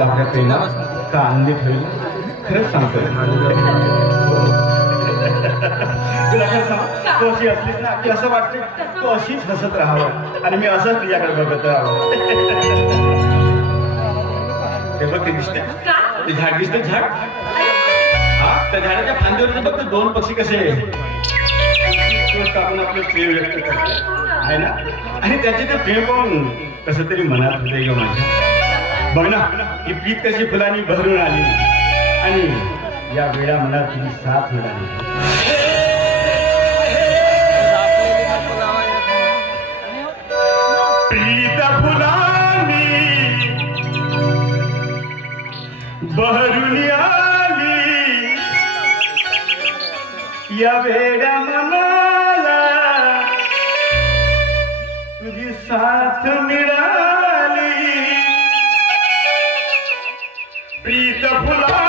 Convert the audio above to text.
आपल्या प्रेमात का अंधी ठेवली खरंच सांगतो तुला खरं सांग तू अशी असलीस ना की असं वाटते तू अशीच हसत राहावं आणि मी असंच तुझ्याकडे बघत राहावं. ते बघ ते दिसते ते झाड दिसते झाड हा त्या झाडाच्या फांदीवर बघ ते दोन पक्षी कसे कापून आपलं प्रेम व्यक्त करतात आहे ना आणि त्याचे ते प्रेम पाहून कसं तरी मनात होते ग माझ्या. बघ ना ही प्रीत कशी फुलांनी भरून आली आणि या वेळा मला तुझी साथ मिळाली. प्रीत फुलांनी भरून आली या वेळा मला तुझी साथ मिळाली. प्रीत फुला